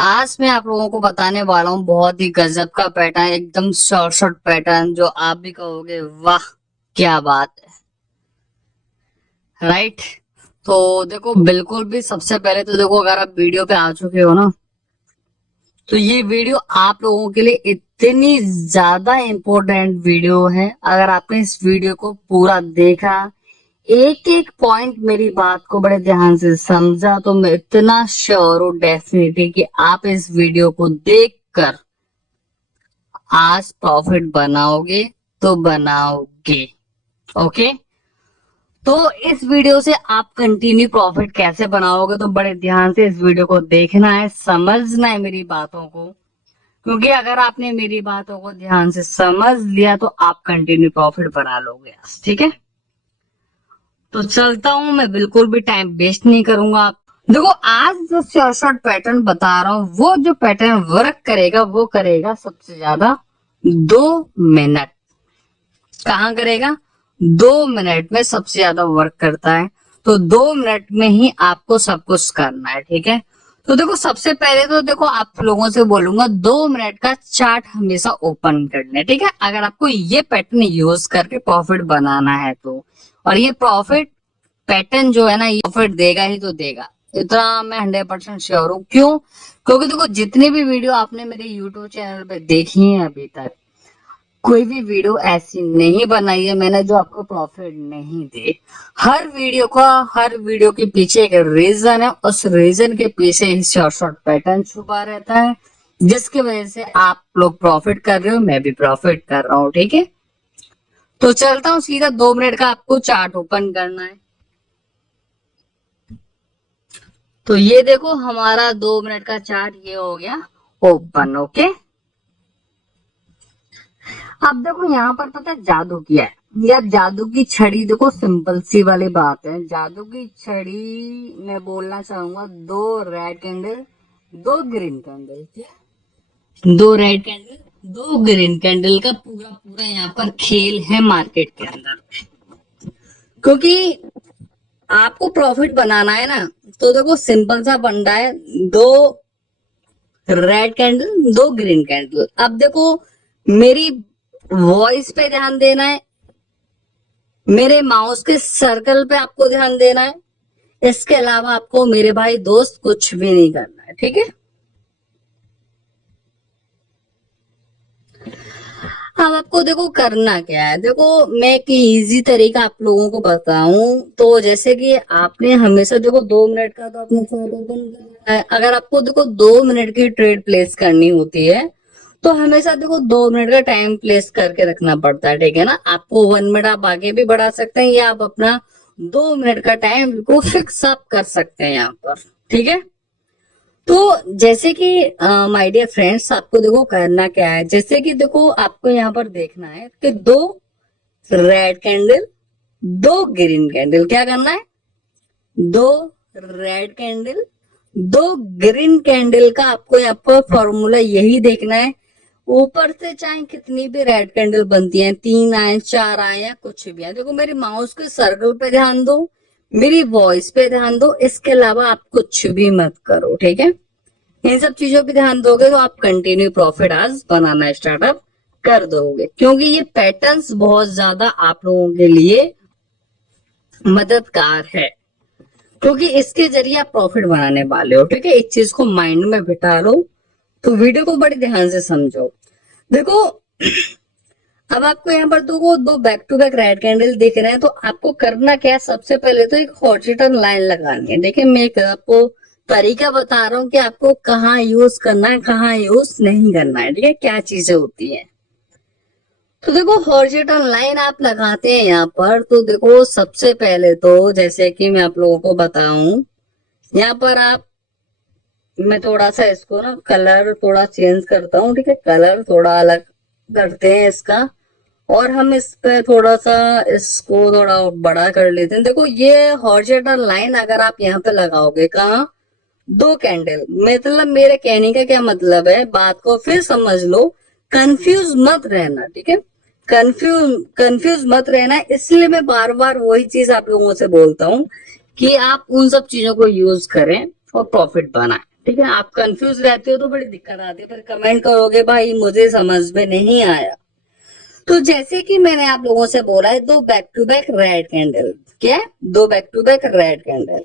आज मैं आप लोगों को बताने वाला हूँ बहुत ही गजब का पैटर्न, एकदम शॉर्ट पैटर्न जो आप भी कहोगे वाह क्या बात है, राइट। तो देखो बिल्कुल भी सबसे पहले तो देखो, अगर आप वीडियो पे आ चुके हो ना, तो ये वीडियो आप लोगों के लिए इतनी ज्यादा इम्पोर्टेंट वीडियो है। अगर आपने इस वीडियो को पूरा देखा, एक एक पॉइंट मेरी बात को बड़े ध्यान से समझा, तो मैं इतना श्योर हूँ डेफिनेटली कि आप इस वीडियो को देखकर आज प्रॉफिट बनाओगे तो बनाओगे। ओके, तो इस वीडियो से आप कंटिन्यू प्रॉफिट कैसे बनाओगे, तो बड़े ध्यान से इस वीडियो को देखना है, समझना है मेरी बातों को, क्योंकि अगर आपने मेरी बातों को ध्यान से समझ लिया तो आप कंटिन्यू प्रॉफिट बना लोगे। ठीक है, तो चलता हूं, मैं बिल्कुल भी टाइम वेस्ट नहीं करूंगा। देखो आज जो शॉर्ट पैटर्न बता रहा हूं, वो जो पैटर्न वर्क करेगा वो करेगा सबसे ज्यादा 2 मिनट। कहाँ करेगा? 2 मिनट में सबसे ज्यादा वर्क करता है। तो 2 मिनट में ही आपको सब कुछ करना है। ठीक है, तो देखो सबसे पहले तो देखो आप लोगों से बोलूंगा 2 मिनट का चार्ट हमेशा ओपन कर लें। ठीक है, अगर आपको ये पैटर्न यूज करके प्रॉफिट बनाना है तो, और ये प्रॉफिट पैटर्न जो है ना, ये प्रॉफिट देगा ही तो देगा, इतना मैं 100% श्योर हूँ। क्यों? क्योंकि देखो जितनी भी वीडियो आपने मेरे यूट्यूब चैनल पे देखी है अभी तक, कोई भी वीडियो ऐसी नहीं बनाई है मैंने जो आपको प्रॉफिट नहीं दे। हर वीडियो के पीछे एक रीजन है, उस रीजन के पीछे ही शॉर्ट पैटर्न छुपा रहता है, जिसकी वजह से आप लोग प्रॉफिट कर रहे हो, मैं भी प्रॉफिट कर रहा हूँ। ठीक है, तो चलता हूँ सीधा। 2 मिनट का आपको चार्ट ओपन करना है। तो ये देखो हमारा 2 मिनट का चार्ट ये हो गया ओपन। ओके, अब देखो यहाँ पर पता है जादू किया है यार। जादू की छड़ी देखो, सिंपल सी वाली बात है। जादू की छड़ी मैं बोलना चाहूंगा 2 red candle 2 green candle, 2 red candle 2 green candle का पूरा पूरा यहाँ पर खेल है मार्केट के अंदर। क्योंकि आपको प्रॉफिट बनाना है ना, तो देखो सिंपल सा फंडा है, 2 रेड कैंडल 2 ग्रीन कैंडल। अब देखो मेरी वॉइस पे ध्यान देना है, मेरे माउस के सर्कल पे आपको ध्यान देना है। इसके अलावा आपको मेरे भाई दोस्त कुछ भी नहीं करना है। ठीक है, अब आपको देखो करना क्या है। देखो मैं एक इजी तरीका आप लोगों को बताऊं, तो जैसे कि आपने हमेशा देखो 2 मिनट का तो अपने चार्ट ओपन करना है। अगर आपको देखो 2 मिनट की ट्रेड प्लेस करनी होती है, तो हमेशा देखो 2 मिनट का टाइम प्लेस करके रखना पड़ता है। ठीक है ना, आपको 1 मिनट आप आगे भी बढ़ा सकते हैं, या आप अपना 2 मिनट का टाइम को फिक्स अप कर सकते हैं यहाँ पर। ठीक है, तो जैसे कि माय डियर फ्रेंड्स, आपको देखो करना क्या है। जैसे कि देखो आपको यहाँ पर देखना है कि 2 रेड कैंडल 2 ग्रीन कैंडल, क्या करना है? 2 रेड कैंडल 2 ग्रीन कैंडल का आपको यहाँ पर फॉर्मूला यही देखना है। ऊपर से चाहे कितनी भी रेड कैंडल बनती है, 3 आए 4 आए या कुछ भी आए, देखो मेरे माउस के सर्कल पे ध्यान दो, मेरी वॉइस पे ध्यान दो, इसके अलावा आप कुछ भी मत करो। ठीक है, इन सब चीजों पे ध्यान दोगे तो आप कंटिन्यू प्रॉफिट आज बनाना स्टार्टअप कर दोगे, क्योंकि ये पैटर्न्स बहुत ज्यादा आप लोगों के लिए मददगार है, क्योंकि इसके जरिए आप प्रॉफिट बनाने वाले हो। ठीक है, इस चीज को माइंड में बिठा लो, तो वीडियो को बड़े ध्यान से समझो। देखो अब आपको यहाँ पर दो back to back red candle दिख रहे हैं, तो आपको करना क्या है, सबसे पहले तो एक हॉरिजॉन्टल लाइन लगानी है। देखिए मैं आपको तरीका बता रहा हूँ कि आपको कहाँ यूज करना है, कहाँ यूज नहीं करना है। ठीक है, क्या चीजें होती है। तो देखो हॉरिजॉन्टल लाइन आप लगाते हैं यहाँ पर, तो देखो सबसे पहले तो जैसे कि मैं आप लोगों को बताऊं, यहाँ पर आप, मैं थोड़ा सा इसको ना कलर थोड़ा चेंज करता हूँ। ठीक है, कलर थोड़ा अलग करते हैं इसका, और हम इस पे थोड़ा सा इसको थोड़ा बड़ा कर लेते हैं। देखो ये हॉरिजॉन्टल लाइन अगर आप यहाँ पे लगाओगे, कहाँ? 2 कैंडल, मतलब मेरे कहने का क्या मतलब है, बात को फिर समझ लो, कंफ्यूज मत रहना। ठीक है, कंफ्यूज मत रहना, इसलिए मैं बार बार वही चीज आप लोगों से बोलता हूँ कि आप उन सब चीजों को यूज करें और प्रॉफिट बनाएं। ठीक है, आप कंफ्यूज रहते हो तो बड़ी दिक्कत आती है, फिर कमेंट करोगे भाई मुझे समझ में नहीं आया। तो जैसे कि मैंने आप लोगों से बोला है, दो back to back red candle, क्या है, दो back to back red candle,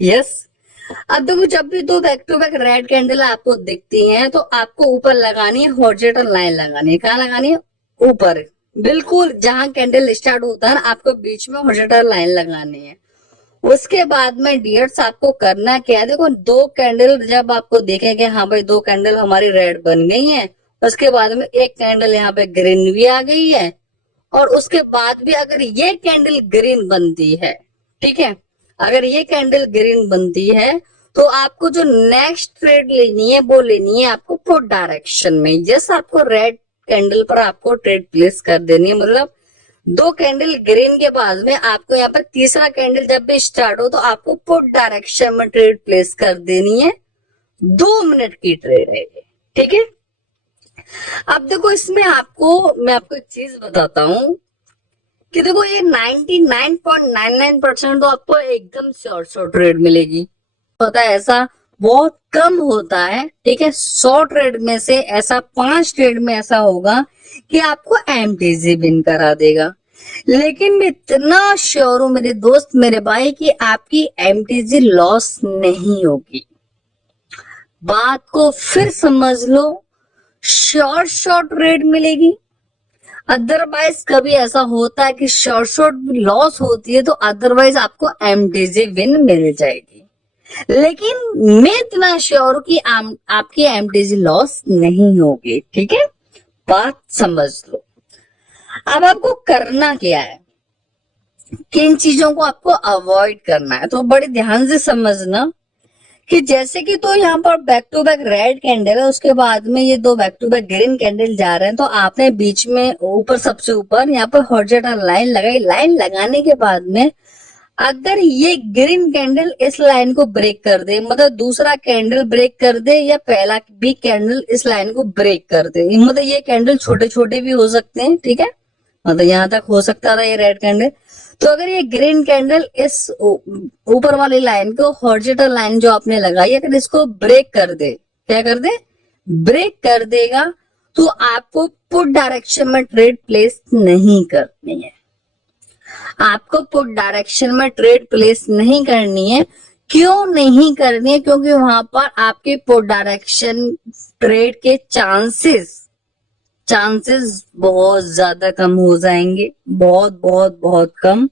yes. अब देखो, जब भी दो back to back red candle आपको दिखती हैं तो आपको ऊपर लगानी है हॉरिजॉन्टल लाइन, लगानी है, कहाँ लगानी है, ऊपर, बिल्कुल जहां कैंडल स्टार्ट होता है ना, आपको बीच में हॉरिजॉन्टल लाइन लगानी है। उसके बाद में डियर्स आपको करना क्या है, देखो दो कैंडल जब आपको देखेंगे, हाँ भाई दो कैंडल हमारी रेड बन गई है, उसके बाद में एक कैंडल यहाँ पे ग्रीन भी आ गई है, और उसके बाद भी अगर ये कैंडल ग्रीन बनती है, ठीक है, अगर ये कैंडल ग्रीन बनती है तो आपको जो नेक्स्ट ट्रेड लेनी है वो लेनी है आपको पुट डायरेक्शन में। यस, आपको रेड कैंडल पर आपको ट्रेड प्लेस कर देनी है, मतलब दो कैंडल ग्रीन के बाद में आपको यहाँ पर तीसरा कैंडल जब भी स्टार्ट हो तो आपको पुट डायरेक्शन में ट्रेड प्लेस कर देनी है। 2 मिनट की ट्रेड है ये, ठीक है। अब देखो, इसमें मैं आपको एक चीज बताता हूं कि देखो ये 99.99% तो आपको एकदम शॉर्ट ट्रेड मिलेगी, पता है, ऐसा बहुत कम होता है, ठीक है। 100 ट्रेड में से ऐसा 5 ट्रेड में ऐसा होगा कि आपको एमटीजी विन करा देगा। लेकिन मैं इतना श्योर हूं मेरे दोस्त, मेरे भाई, कि आपकी एमटीजी लॉस नहीं होगी। बात को फिर समझ लो, शॉर्ट ट्रेड मिलेगी। अदरवाइज कभी ऐसा होता है कि शॉर्ट लॉस होती है, तो अदरवाइज आपको एमटीजी विन मिल जाएगी। लेकिन मैं इतना श्योर हूं कि आपकी एमटीजी लॉस नहीं होगी, ठीक है, बात समझ लो। अब आपको करना क्या है, किन चीजों को आपको अवॉइड करना है, तो बड़े ध्यान से समझना कि जैसे कि तो यहाँ पर back to back red candle है, उसके बाद में ये दो back to back green candle जा रहे हैं, तो आपने बीच में ऊपर, सबसे ऊपर यहाँ पर हॉरिजॉन्टल लाइन लगाई। लाइन लगाने के बाद में अगर ये ग्रीन कैंडल इस लाइन को ब्रेक कर दे, मतलब दूसरा कैंडल ब्रेक कर दे या पहला भी कैंडल इस लाइन को ब्रेक कर दे, मतलब ये कैंडल छोटे छोटे भी हो सकते हैं, ठीक है, मतलब यहां तक हो सकता था ये रेड कैंडल। तो अगर ये ग्रीन कैंडल इस ऊपर वाली लाइन को, हॉरिजॉन्टल लाइन जो आपने लगाई, अगर इसको ब्रेक कर दे, क्या कर दे, ब्रेक कर देगा, तो आपको पुट डायरेक्शन में ट्रेड प्लेस नहीं करनी है। आपको पुट डायरेक्शन में ट्रेड प्लेस नहीं करनी है। क्यों नहीं करनी है, क्योंकि वहां पर आपके पुट डायरेक्शन ट्रेड के चांसेस बहुत ज्यादा कम हो जाएंगे, बहुत बहुत बहुत कम।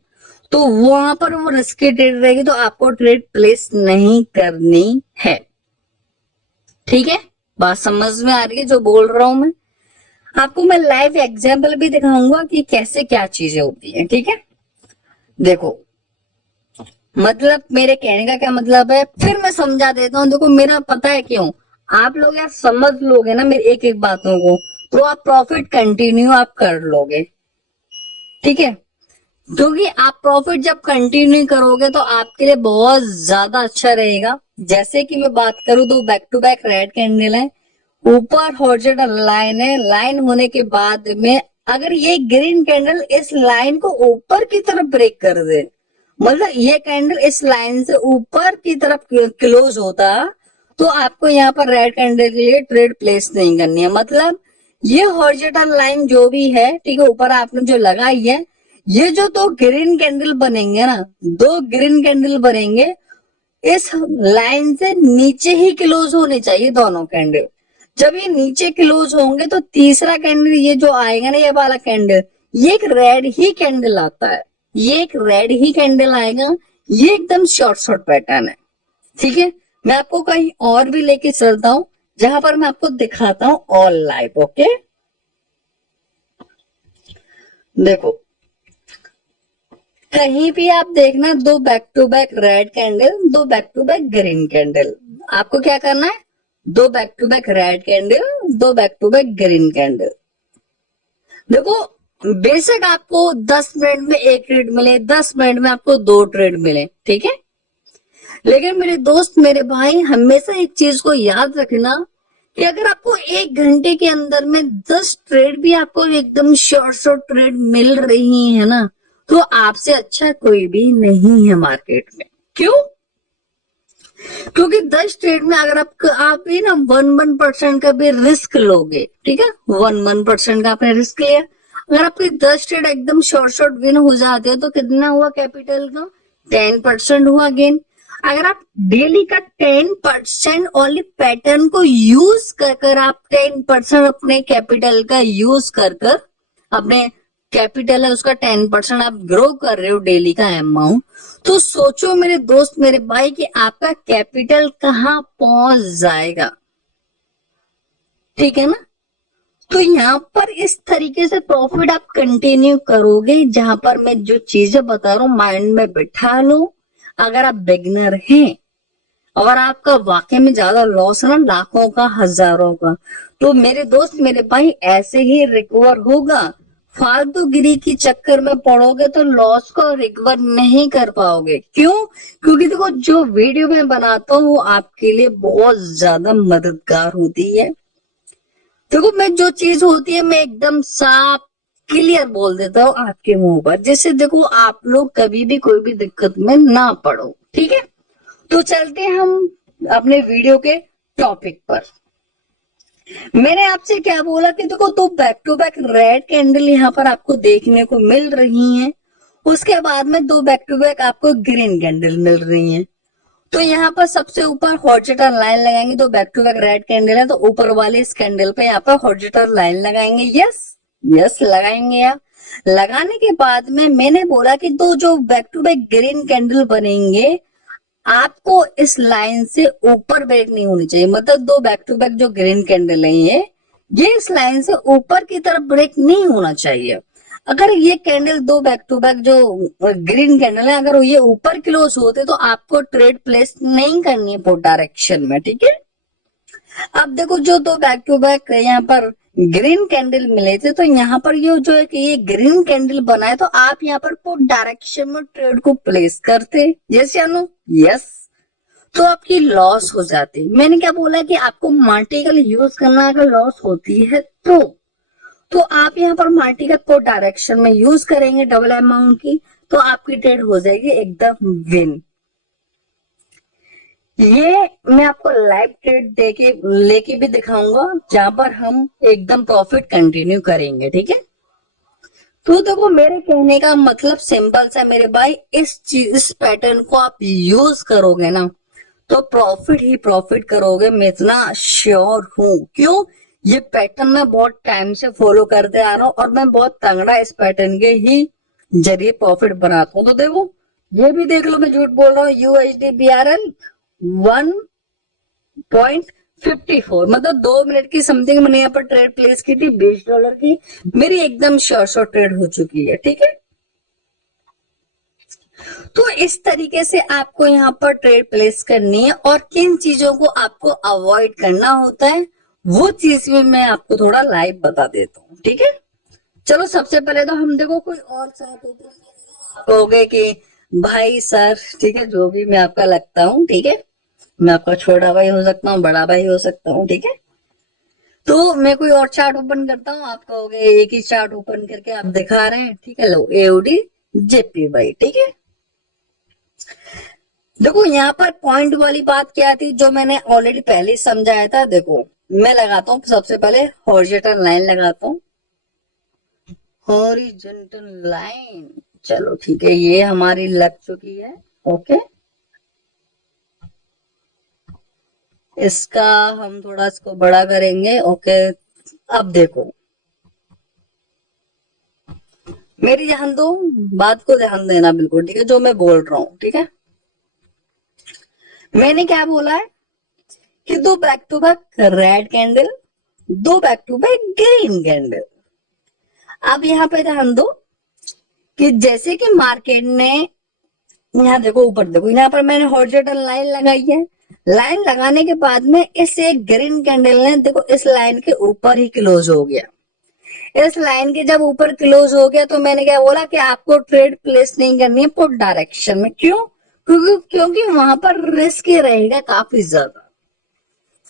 तो वहां पर वो रिस्की ट्रेड रहेगी, तो आपको ट्रेड प्लेस नहीं करनी है, ठीक है। बात समझ में आ रही है जो बोल रहा हूं मैं आपको? मैं लाइव एग्जांपल भी दिखाऊंगा कि कैसे क्या चीजें होती है, ठीक है। देखो, मतलब मेरे कहने का क्या मतलब है, फिर मैं समझा देता हूँ। देखो, मेरा पता है क्यों, आप लोग यार समझ लोगे ना मेरी एक एक बातों को, तो आप प्रॉफिट कंटिन्यू आप कर लोगे, ठीक है। क्योंकि आप प्रॉफिट जब कंटिन्यू करोगे तो आपके लिए बहुत ज्यादा अच्छा रहेगा। जैसे कि मैं बात करूं तो back to back red candle है, ऊपर हॉरिजॉन्टल लाइन है, लाइन होने के बाद में अगर ये ग्रीन कैंडल इस लाइन को ऊपर की तरफ ब्रेक कर दे, मतलब ये कैंडल इस लाइन से ऊपर की तरफ क्लोज होता, तो आपको यहाँ पर रेड कैंडल के लिए ट्रेड प्लेस नहीं करनी है। मतलब ये हॉरिजॉन्टल लाइन जो भी है, ठीक है, ऊपर आपने जो लगाई है, ये जो दो ग्रीन कैंडल बनेंगे ना, दो ग्रीन कैंडल बनेंगे, इस लाइन से नीचे ही क्लोज होने चाहिए दोनों कैंडल। जब ये नीचे क्लोज होंगे तो तीसरा कैंडल ये जो आएगा ना, ये वाला कैंडल, ये एक रेड ही कैंडल आता है, ये एक रेड ही कैंडल आएगा। ये एकदम शॉर्ट पैटर्न है, ठीक है। मैं आपको कहीं और भी लेके चलता हूं जहां पर मैं आपको दिखाता हूं ऑल लाइव, ओके। देखो, कहीं भी आप देखना, दो back to back red candle, दो back to back green candle, आपको क्या करना है, दो back to back red candle, दो back to back green candle. देखो, बेशक आपको 10 मिनट में एक ट्रेड मिले, 10 मिनट में आपको 2 ट्रेड मिले, ठीक है, लेकिन मेरे दोस्त, मेरे भाई, हमेशा एक चीज को याद रखना कि अगर आपको 1 घंटे के अंदर में 10 ट्रेड भी आपको एकदम शॉर्ट ट्रेड मिल रही है ना, तो आपसे अच्छा कोई भी नहीं है मार्केट में। क्यों? क्योंकि 10 ट्रेड में अगर आप भी ना 1% का भी रिस्क लोगे, ठीक है, 1% का आपने रिस्क लिया, अगर आपके 10 ट्रेड एकदम शॉर्ट विन हो जाते हो तो कितना हुआ कैपिटल का? 10% हुआ गेन। अगर आप डेली का 10% ओनली पैटर्न को यूज कर आप 10% अपने कैपिटल का यूज कर अपने कैपिटल है उसका 10% आप ग्रो कर रहे हो डेली का अमाउंट, तो सोचो मेरे दोस्त मेरे भाई कि आपका कैपिटल कहाँ पहुंच जाएगा, ठीक है ना। तो यहाँ पर इस तरीके से प्रॉफिट आप कंटिन्यू करोगे, जहां पर मैं जो चीजें बता रहा हूं माइंड में बिठा लो। अगर आप बिगनर हैं और आपका वाकई में ज्यादा लॉस है ना, लाखों का हजारों का, तो मेरे दोस्त मेरे भाई ऐसे ही रिकवर होगा। फालतूगिरी की चक्कर में पड़ोगे तो लॉस को रिकवर नहीं कर पाओगे। क्यों? क्योंकि देखो जो वीडियो मैं बनाता हूँ वो आपके लिए बहुत ज्यादा मददगार होती है। देखो मैं जो चीज होती है मैं एकदम साफ क्लियर बोल देता हूँ आपके मुंह पर, जिससे देखो आप लोग कभी भी कोई भी दिक्कत में ना पड़ो, ठीक है। तो चलते हैं हम अपने वीडियो के टॉपिक पर। मैंने आपसे क्या बोला कि देखो तो back to back red candle यहाँ पर आपको देखने को मिल रही हैं, उसके बाद में 2 बैक टू बैक आपको ग्रीन कैंडल मिल रही हैं। तो यहाँ पर सबसे ऊपर हॉरिजॉन्टल लाइन लगाएंगे, तो back to back red candle है तो ऊपर वाले इस कैंडल पे यहाँ पर हॉरिजॉन्टल लाइन लगाएंगे। यस यस लगाएंगे आप। लगाने के बाद में मैंने बोला कि दो जो back to back green candle बनेंगे आपको इस लाइन से ऊपर ब्रेक नहीं होनी चाहिए, मतलब 2 बैक टू बैक जो ग्रीन कैंडल है ये इस लाइन से ऊपर की तरफ ब्रेक नहीं होना चाहिए। अगर ये कैंडल 2 बैक टू बैक जो ग्रीन कैंडल है अगर ये ऊपर क्लोज होते तो आपको ट्रेड प्लेस नहीं करनी है पोर्ट डायरेक्शन में, ठीक है। अब देखो जो 2 बैक टू बैक यहाँ पर ग्रीन कैंडल मिले थे, तो यहाँ पर ये जो है कि ये ग्रीन कैंडल बना है तो आप यहाँ पर पोर्ट डायरेक्शन में ट्रेड को प्लेस करते। यस या नो? यस। तो आपकी लॉस हो जाती। मैंने क्या बोला कि आपको मार्टिकल यूज करना अगर लॉस होती है तो आप यहाँ पर मार्टिकल पोर्ट डायरेक्शन में यूज करेंगे डबल अमाउंट की, तो आपकी ट्रेड हो जाएगी एकदम विन। ये मैं आपको लाइव ट्रेड लेके भी दिखाऊंगा जहां पर हम एकदम प्रॉफिट कंटिन्यू करेंगे, ठीक है। तो देखो मेरे कहने का मतलब सिंपल सा मेरे भाई, इस पैटर्न को आप यूज करोगे ना तो प्रॉफिट ही प्रॉफिट करोगे, मैं इतना श्योर हूं। क्यों? ये पैटर्न मैं बहुत टाइम से फॉलो करते आ रहा हूँ और मैं बहुत तगड़ा इस पैटर्न के ही जरिए प्रॉफिट बनाता हूँ। तो देखो ये भी देख लो, मैं झूठ बोल रहा हूँ। USD BRL 1.54 मतलब 2 मिनट की समथिंग मैंने यहाँ पर ट्रेड प्लेस की थी, $20 की, मेरी एकदम शॉर्ट ट्रेड हो चुकी है, ठीक है। तो इस तरीके से आपको यहाँ पर ट्रेड प्लेस करनी है और किन चीजों को आपको अवॉइड करना होता है वो चीज भी मैं आपको थोड़ा लाइव बता देता हूँ, ठीक है। चलो सबसे पहले तो हम देखो कोई और चार्ट ओपन हो गए कि भाई सर, ठीक है, जो भी मैं आपका लगता हूँ, ठीक है, मैं आपका छोटा भाई हो सकता हूँ, बड़ा भाई हो सकता हूँ, ठीक है। तो मैं कोई और चार्ट ओपन करता हूँ, आप कहोगे एक ही चार्ट ओपन करके आप दिखा रहे हैं, ठीक है। लो AUD JPY, ठीक है। देखो यहाँ पर पॉइंट वाली बात क्या थी जो मैंने ऑलरेडी पहले समझाया था। देखो मैं लगाता हूँ सबसे पहले हॉरिजॉन्टल लाइन लगाता हूँ, हॉरिजॉन्टल लाइन, चलो ठीक है, ये हमारी लग चुकी है, ओके। इसका हम थोड़ा इसको बड़ा करेंगे, ओके। अब देखो मेरी ध्यान दो, बात को ध्यान देना बिल्कुल, ठीक है, जो मैं बोल रहा हूँ, ठीक है। मैंने क्या बोला है कि 2 back to back red candle, 2 back to back green candle. अब यहाँ पे ध्यान दो कि जैसे कि मार्केट ने यहाँ देखो ऊपर देखो, यहाँ पर मैंने हॉरिजॉन्टल लाइन लगाई है, लाइन लगाने के बाद में इस एक ग्रीन कैंडल ने देखो इस लाइन के ऊपर ही क्लोज हो गया। इस लाइन के जब ऊपर क्लोज हो गया तो मैंने क्या बोला कि आपको ट्रेड प्लेस नहीं करनी है पुट डायरेक्शन में। क्यों? क्योंकि वहां पर रिस्क ही रहेगा काफी ज्यादा,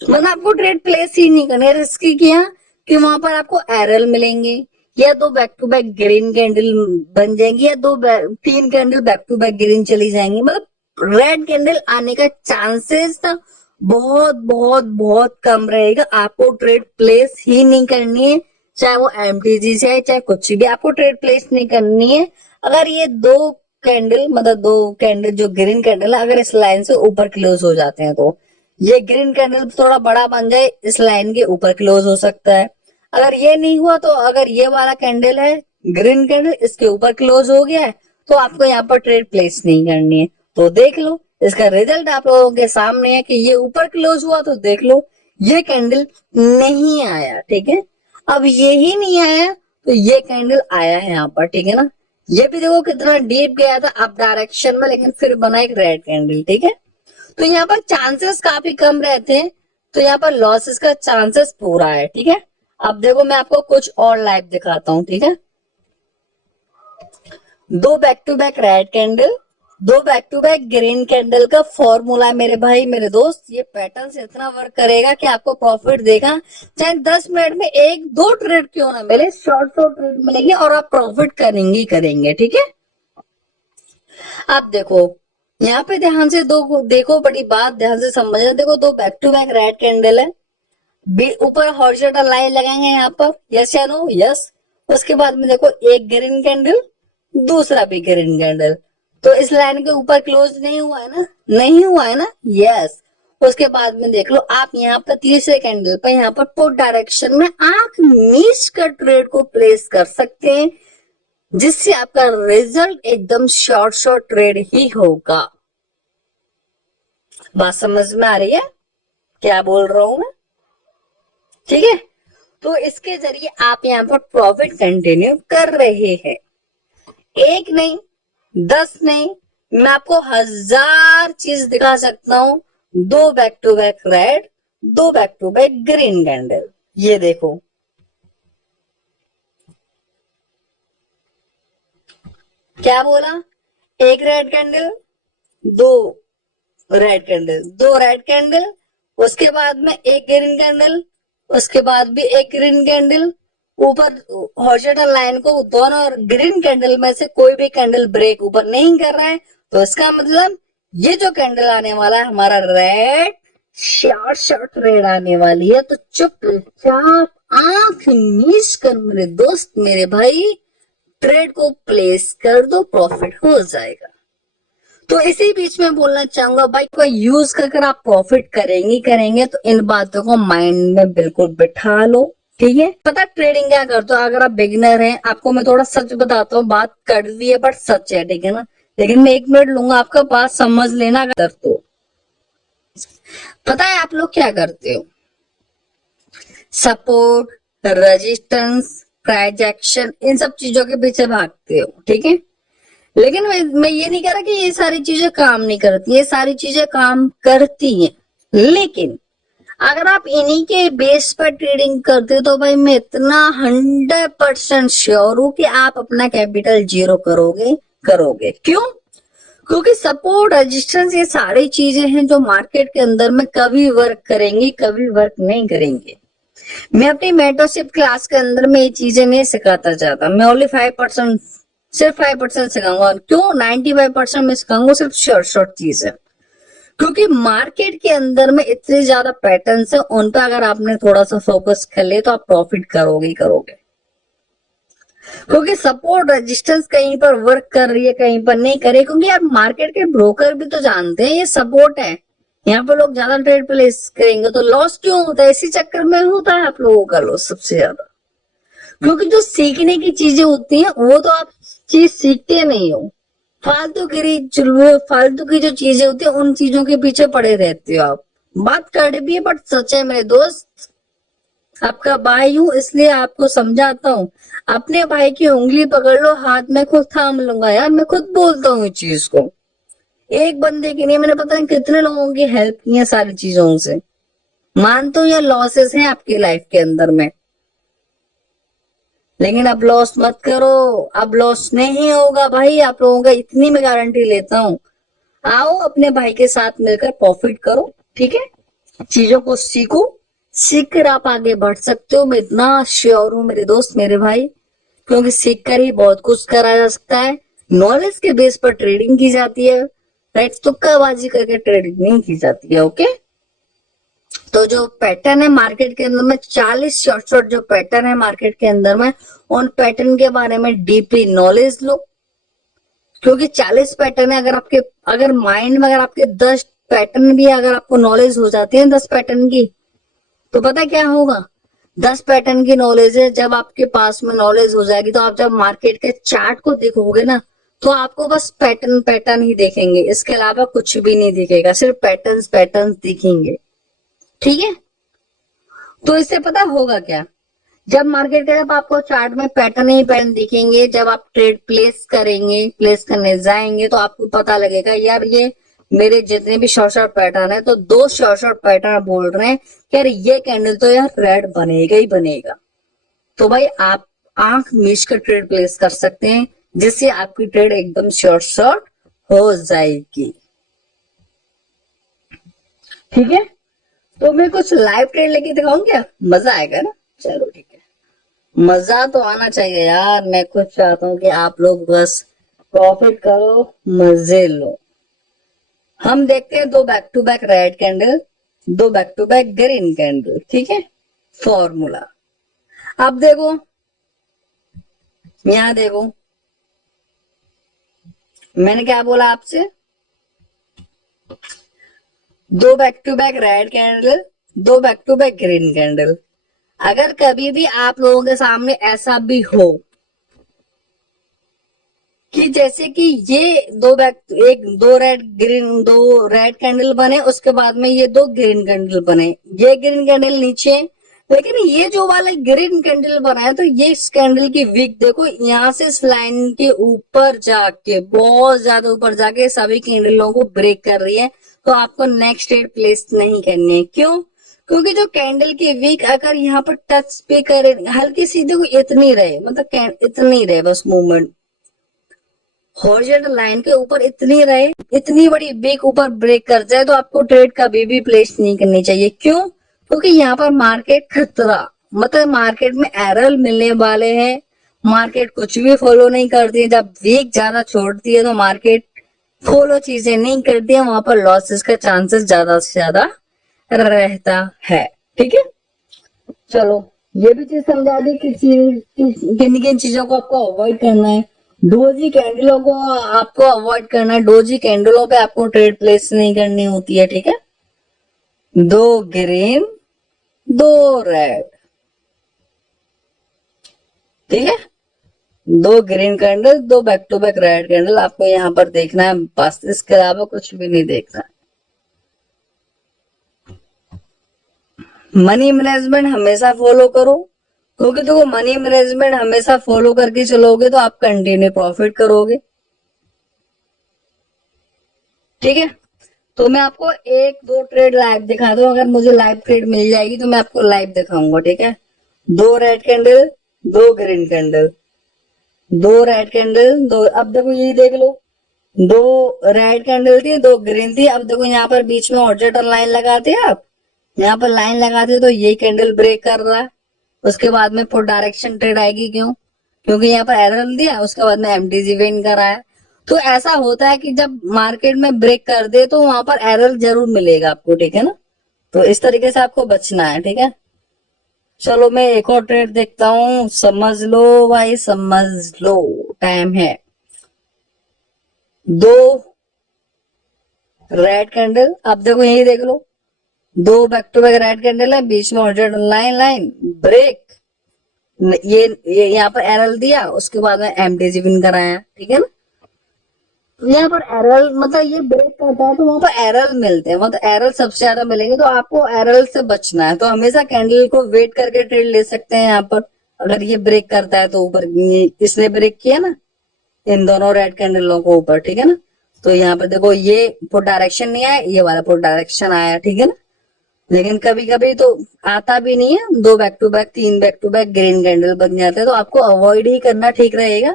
मतलब आपको ट्रेड प्लेस ही नहीं करनी है। रिस्क किया कि वहां पर आपको एरर मिलेंगे, या 2 back to back green candle बन जाएंगी, या 3 candle back to back green चली जाएंगी, मतलब रेड कैंडल आने का चांसेस ना बहुत बहुत बहुत कम रहेगा। आपको ट्रेड प्लेस ही नहीं करनी है, चाहे वो एमटीजी से चाहे कुछ भी, आपको ट्रेड प्लेस नहीं करनी है। अगर ये दो कैंडल मतलब दो कैंडल जो ग्रीन कैंडल है अगर इस लाइन से ऊपर क्लोज हो जाते हैं तो ये ग्रीन कैंडल थोड़ा बड़ा बन जाए, इस लाइन के ऊपर क्लोज हो सकता है। अगर ये नहीं हुआ तो अगर ये वाला कैंडल है ग्रीन कैंडल इसके ऊपर क्लोज हो गया है तो आपको यहाँ पर ट्रेड प्लेस नहीं करनी है। तो देख लो इसका रिजल्ट आप लोगों के सामने है कि ये ऊपर क्लोज हुआ तो देख लो ये कैंडल नहीं आया, ठीक है। अब ये ही नहीं आया तो ये कैंडल आया है यहाँ पर, ठीक है ना। ये भी देखो कितना डीप गया था अप डायरेक्शन में, लेकिन फिर बना एक रेड कैंडल, ठीक है। तो यहाँ पर चांसेस काफी कम रहते हैं, तो यहाँ पर लॉसेस का चांसेस पूरा है, ठीक है। अब देखो मैं आपको कुछ और लाइव दिखाता हूँ, ठीक है। दो back to back red candle, दो back to back green candle का फॉर्मूला है मेरे भाई मेरे दोस्त। ये पैटर्न से इतना वर्क करेगा कि आपको प्रॉफिट देगा, चाहे 10 मिनट में एक दो ट्रेड क्यों ना मिले, शॉर्ट ट्रेड मिलेगी और आप प्रॉफिट करेंगे ही करेंगे, ठीक है। अब देखो यहाँ पे ध्यान से देखो बड़ी बात ध्यान से समझना। देखो दो back to back red candle है, ऊपर हॉरिजॉन्टल लाइन लगाएंगे यहाँ पर, यस या नो, यस। उसके बाद में देखो एक ग्रीन कैंडल दूसरा भी ग्रीन कैंडल, तो इस लाइन के ऊपर क्लोज नहीं हुआ है ना, नहीं हुआ है ना, यस। उसके बाद में देख लो आप यहाँ पर तीसरे कैंडल पर यहाँ पर पुट डायरेक्शन में आंख मीच कर ट्रेड को प्लेस कर सकते हैं, जिससे आपका रिजल्ट एकदम शॉर्ट ट्रेड ही होगा। बात समझ में आ रही है क्या बोल रहा हूं मैं, ठीक है। तो इसके जरिए आप यहाँ पर प्रॉफिट कंटिन्यू कर रहे हैं, एक नहीं 10 नहीं, मैं आपको 1000 चीज दिखा सकता हूं। दो बैक टू बैक रेड, दो back to back green candle, ये देखो क्या बोला, एक रेड कैंडल दो रेड कैंडल, दो रेड कैंडल, उसके बाद में एक ग्रीन कैंडल, उसके बाद भी एक ग्रीन कैंडल, ऊपर हॉरिजॉन्टल लाइन को दोनों ग्रीन कैंडल में से कोई भी कैंडल ब्रेक ऊपर नहीं कर रहा है, तो इसका मतलब ये जो कैंडल आने वाला है हमारा रेड शॉर्ट रेड आने वाली है। तो चुपचाप आंख मीच कर मेरे दोस्त मेरे भाई ट्रेड को प्लेस कर दो, प्रॉफिट हो जाएगा। तो इसी बीच में बोलना चाहूंगा भाई को यूज कर आप प्रॉफिट करेंगे तो इन बातों को माइंड में बिल्कुल बिठा लो, ठीक है। पता ट्रेडिंग क्या करते हो, अगर आप बिगिनर हैं आपको मैं थोड़ा सच बताता हूँ, बात कड़वी है बट सच है, ठीक है ना। लेकिन मैं 1 मिनट लूंगा आपका बात समझ लेना। तो पता है आप लोग क्या करते हो, support resistance price action in सब चीजों के पीछे भागते हो, ठीक है। लेकिन मैं ये नहीं कह रहा कि ये सारी चीजें काम नहीं करती, ये सारी चीजें काम करती हैं, लेकिन अगर आप इन्हीं के बेस पर ट्रेडिंग करते हो तो भाई मैं इतना 100% श्योर हूं कि आप अपना कैपिटल जीरो करोगे। क्यों? क्योंकि सपोर्ट रेजिस्टेंस ये सारी चीजें हैं जो मार्केट के अंदर में कभी वर्क करेंगी कभी वर्क नहीं करेंगे। मैं अपनी मेंटरशिप क्लास के अंदर में ये चीजें नहीं सिखाता चाहता, मैं ओनली 5% सिर्फ 5% सिखाऊंगा। क्यों? 95% में सिखाऊंगा सिर्फ शॉर्ट चीज है, क्योंकि मार्केट के अंदर में इतने ज्यादा पैटर्न्स है, उन पर अगर आपने थोड़ा सा फोकस कर ले तो आप प्रॉफिट करोगे। क्योंकि सपोर्ट रेजिस्टेंस कहीं पर वर्क कर रही है कहीं पर नहीं करे, क्योंकि आप मार्केट के ब्रोकर भी तो जानते हैं ये सपोर्ट है, यहाँ पर लोग ज्यादा ट्रेड प्लेस करेंगे तो लॉस क्यों होता है, इसी चक्कर में होता है आप लोगों का लॉस सबसे ज्यादा। क्योंकि जो सीखने की चीजें होती हैं वो तो आप चीज सीखते नहीं हो, फालतू की जो चीजें होती है उन चीजों के पीछे पड़े रहते हो आप। बात कड़वी है बट सच है मेरे दोस्त, आपका भाई हूं इसलिए आपको समझाता हूँ। अपने भाई की उंगली पकड़ लो, हाथ में खुद थाम लूंगा यार, मैं खुद बोलता हूँ इस चीज को। एक बंदे की नहीं, मैंने पता नहीं कितने लोगों की हेल्प की है सारी चीजों से। मानता हूँ ये लॉसेस हैं आपकी लाइफ के अंदर में, लेकिन अब लॉस मत करो, अब लॉस नहीं होगा भाई आप लोगों का, इतनी मैं गारंटी लेता हूँ। आओ अपने भाई के साथ मिलकर प्रॉफिट करो, ठीक है। चीजों को सीखो, सीख कर आप आगे बढ़ सकते हो, मैं इतना श्योर हूँ मेरे दोस्त मेरे भाई, क्योंकि सीख कर ही बहुत कुछ करा जा सकता है। नॉलेज के बेस पर ट्रेडिंग की जाती है, राइट। तुक्काबाजी करके ट्रेडिंग नहीं की जाती है। ओके, तो जो पैटर्न है मार्केट के अंदर में 40 शॉर्ट जो पैटर्न है मार्केट के अंदर में, उन पैटर्न के बारे में डीपली नॉलेज लो, क्योंकि 40 पैटर्न है। अगर माइंड में अगर आपके 10 पैटर्न भी अगर आपको नॉलेज हो जाती है 10 पैटर्न की, तो पता क्या होगा, 10 पैटर्न की नॉलेज है, जब आपके पास में नॉलेज हो जाएगी तो आप जब मार्केट के चार्ट को देखोगे ना, तो आपको बस पैटर्न ही देखेंगे, इसके अलावा कुछ भी नहीं दिखेगा, सिर्फ पैटर्न दिखेंगे। ठीक है, तो इससे पता होगा क्या, जब मार्केट का जब आपको चार्ट में पैटर्न ही पैटर्न दिखेंगे, जब आप ट्रेड प्लेस करने जाएंगे, तो आपको पता लगेगा यार ये मेरे जितने भी शॉर्ट पैटर्न है, तो 2 शॉर्ट पैटर्न बोल रहे हैं कि यार ये कैंडल तो यार रेड बनेगा ही बनेगा। तो भाई आप आंख मीच कर ट्रेड प्लेस कर सकते हैं, जिससे आपकी ट्रेड एकदम शॉर्ट हो जाएगी। ठीक है, तो मैं कुछ लाइव ट्रेड लेके दिखाऊं क्या, मजा आएगा ना। चलो ठीक है, मजा तो आना चाहिए यार। मैं खुद चाहता हूं कि आप लोग बस प्रॉफिट करो, मजे लो। हम देखते हैं 2 back to back red candle, 2 back to back green candle. ठीक है, फॉर्मूला अब देखो, यहां देखो मैंने क्या बोला आपसे, 2 back to back red candle, 2 back to back green candle. अगर कभी भी आप लोगों के सामने ऐसा भी हो कि जैसे कि ये दो रेड कैंडल बने, उसके बाद में ये 2 ग्रीन कैंडल बने, ये ग्रीन कैंडल नीचे, लेकिन ये जो वाला ग्रीन कैंडल बना है, तो ये इस कैंडल की वीक देखो, यहाँ से इस लाइन के ऊपर जाके, बहुत ज्यादा ऊपर जाके सभी कैंडलों को ब्रेक कर रही है। तो आपको नेक्स्ट ट्रेड प्लेस नहीं करनी है। क्यों? क्योंकि जो कैंडल की वीक अगर यहाँ पर टच पे करे, हल्की सी देखो इतनी रहे, मतलब इतनी रहे बस मूवमेंट, हॉरिजॉन्टल लाइन के ऊपर इतनी रहे, इतनी बड़ी वीक ऊपर ब्रेक कर जाए, तो आपको ट्रेड कभी भी प्लेस नहीं करनी चाहिए। क्यों? क्योंकि यहाँ पर मार्केट खतरा, मतलब मार्केट में एरर मिलने वाले हैं। मार्केट कुछ भी फॉलो नहीं करती है, जब वीक ज्यादा छोड़ती है तो मार्केट फॉलो चीजें नहीं करती है, वहां पर लॉसेस का चांसेस ज्यादा से ज्यादा रहता है। ठीक है, चलो ये भी चीज समझा दी कि किन किन चीजों को आपको अवॉइड करना है। डोजी कैंडलों को आपको अवॉइड करना है, डोजी कैंडलों पे आपको ट्रेड प्लेस नहीं करनी होती है। ठीक है, 2 ग्रीन 2 रेड, ठीक है, 2 green candle 2 back to back red candle आपको यहाँ पर देखना है, बस इसके अलावा कुछ भी नहीं देखना है। मनी मैनेजमेंट हमेशा फॉलो करो, क्योंकि देखो मनी मैनेजमेंट हमेशा फॉलो करके चलोगे तो आप कंटिन्यू प्रॉफिट करोगे। ठीक है, तो मैं आपको 1-2 ट्रेड लाइव दिखा दूं, अगर मुझे लाइव ट्रेड मिल जाएगी तो मैं आपको लाइव दिखाऊंगा। ठीक है, 2 red candle 2 green candle, 2 red candle 2, अब देखो यही देख लो, 2 रेड कैंडल थी 2 ग्रीन थी। अब देखो यहाँ पर बीच में हॉरिजॉन्टल लाइन लगाते हैं, आप यहाँ पर लाइन लगाते हो तो ये कैंडल ब्रेक कर रहा है, उसके बाद में फुल डायरेक्शन ट्रेड आएगी। क्यों? क्योंकि यहाँ पर एरर दिया, उसके बाद में एमटीजी विन कराया। तो ऐसा होता है कि जब मार्केट में ब्रेक कर दे तो वहां पर एरर जरूर मिलेगा आपको। ठीक है ना, तो इस तरीके से आपको बचना है। ठीक है, चलो मैं एक और ट्रेड देखता हूँ, समझ लो भाई समझ लो, टाइम है। 2 रेड कैंडल, अब देखो यही देख लो, 2 back to back red candle है, बीच में हॉरिजॉन्टल लाइन ब्रेक, ये यहाँ पर एरर दिया, उसके बाद में एमटीजी विन कराया। ठीक है ना, तो यहाँ पर एरर मतलब ये ब्रेक करता है तो वहां पर एरर मिलते हैं, मतलब एरर सबसे ज्यादा मिलेंगे, तो आपको एरर से बचना है। तो हमेशा कैंडल को वेट करके ट्रेड ले सकते हैं। यहाँ पर अगर ये ब्रेक करता है तो ऊपर, इसने ब्रेक किया ना इन दोनों रेड कैंडलों को ऊपर, ठीक है ना, तो यहाँ पर देखो ये पुट डायरेक्शन नहीं आया, ये वाला पुट डायरेक्शन आया। ठीक है ना, लेकिन कभी कभी तो आता भी नहीं है, 2 back to back 3 back to back green candle बन जाते हैं, तो आपको अवॉइड ही करना ठीक रहेगा।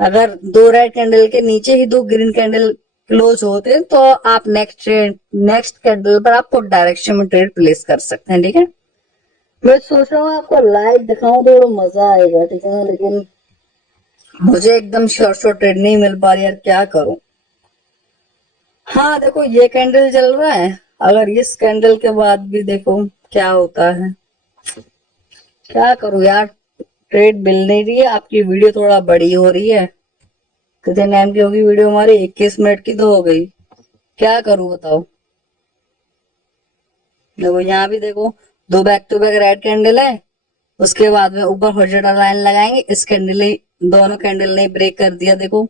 अगर 2 रेड कैंडल के नीचे ही 2 ग्रीन कैंडल क्लोज होते हैं तो आप नेक्स्ट कैंडल पर आप पुट डायरेक्शन में ट्रेड प्लेस कर सकते हैं। ठीक है, मैं सोच रहा हूँ आपको लाइव दिखाऊं तो मजा आएगा। ठीक है, लेकिन मुझे एकदम शॉर्ट ट्रेड नहीं मिल पा रही यार, क्या करूं। हाँ देखो ये कैंडल चल रहा है, अगर इस कैंडल के बाद भी देखो क्या होता है। क्या करूं यार, ट्रेड मिल नहीं रही है। आपकी वीडियो थोड़ा बड़ी हो रही है। कितने टाइम की होगी वीडियो हमारी? 21 मिनट की तो हो गई। क्या करूं बताओ। देखो यहाँ भी देखो, दो back to back red candle है, उसके बाद में ऊपर हॉरिजॉन्टल लाइन लगाएंगे। इस कैंडल ने, दोनों कैंडल ने ब्रेक कर दिया। देखो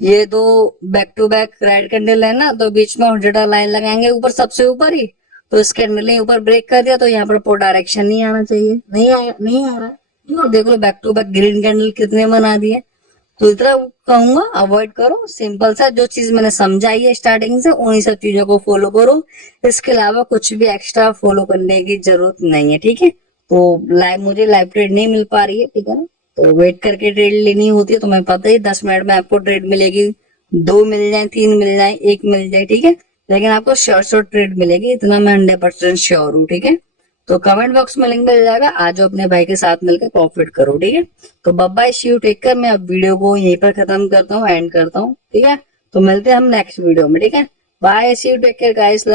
ये दो back to back red candle है ना, तो बीच में हॉरिजॉन्टल लाइन लगाएंगे ऊपर, सबसे ऊपर ही। तो इस कैंडल ने ऊपर ब्रेक कर दिया, तो यहाँ पर डायरेक्शन नहीं आना चाहिए, नहीं आया, नहीं आ रहा है। और देख लो back to back green candle कितने बना दिए। तो इतना कहूंगा अवॉइड करो, सिंपल सा जो चीज मैंने समझाई है स्टार्टिंग से उन्हीं सब चीजों को फॉलो करो। इसके अलावा कुछ भी एक्स्ट्रा फॉलो करने की जरूरत नहीं है, ठीक है। तो मुझे लाइव ट्रेड नहीं मिल पा रही है, ठीक है ना। तो वेट करके ट्रेड लेनी होती है, तो मैं पता ही 10 मिनट में आपको ट्रेड मिलेगी। दो मिल जाए, तीन मिल जाए, एक मिल जाए, ठीक है। लेकिन आपको शॉर्ट शॉर्ट ट्रेड मिलेगी, इतना मैं 100% श्योर हूँ, ठीक है। तो कमेंट बॉक्स में लिंक मिल जाएगा, आ जाओ अपने भाई के साथ मिलकर प्रॉफिट करो, ठीक है। तो bye see you, take care. मैं अब वीडियो को यहीं पर खत्म करता हूँ, एंड करता हूँ, ठीक है। तो मिलते हैं हम नेक्स्ट वीडियो में, ठीक है। Bye see you, take care guys.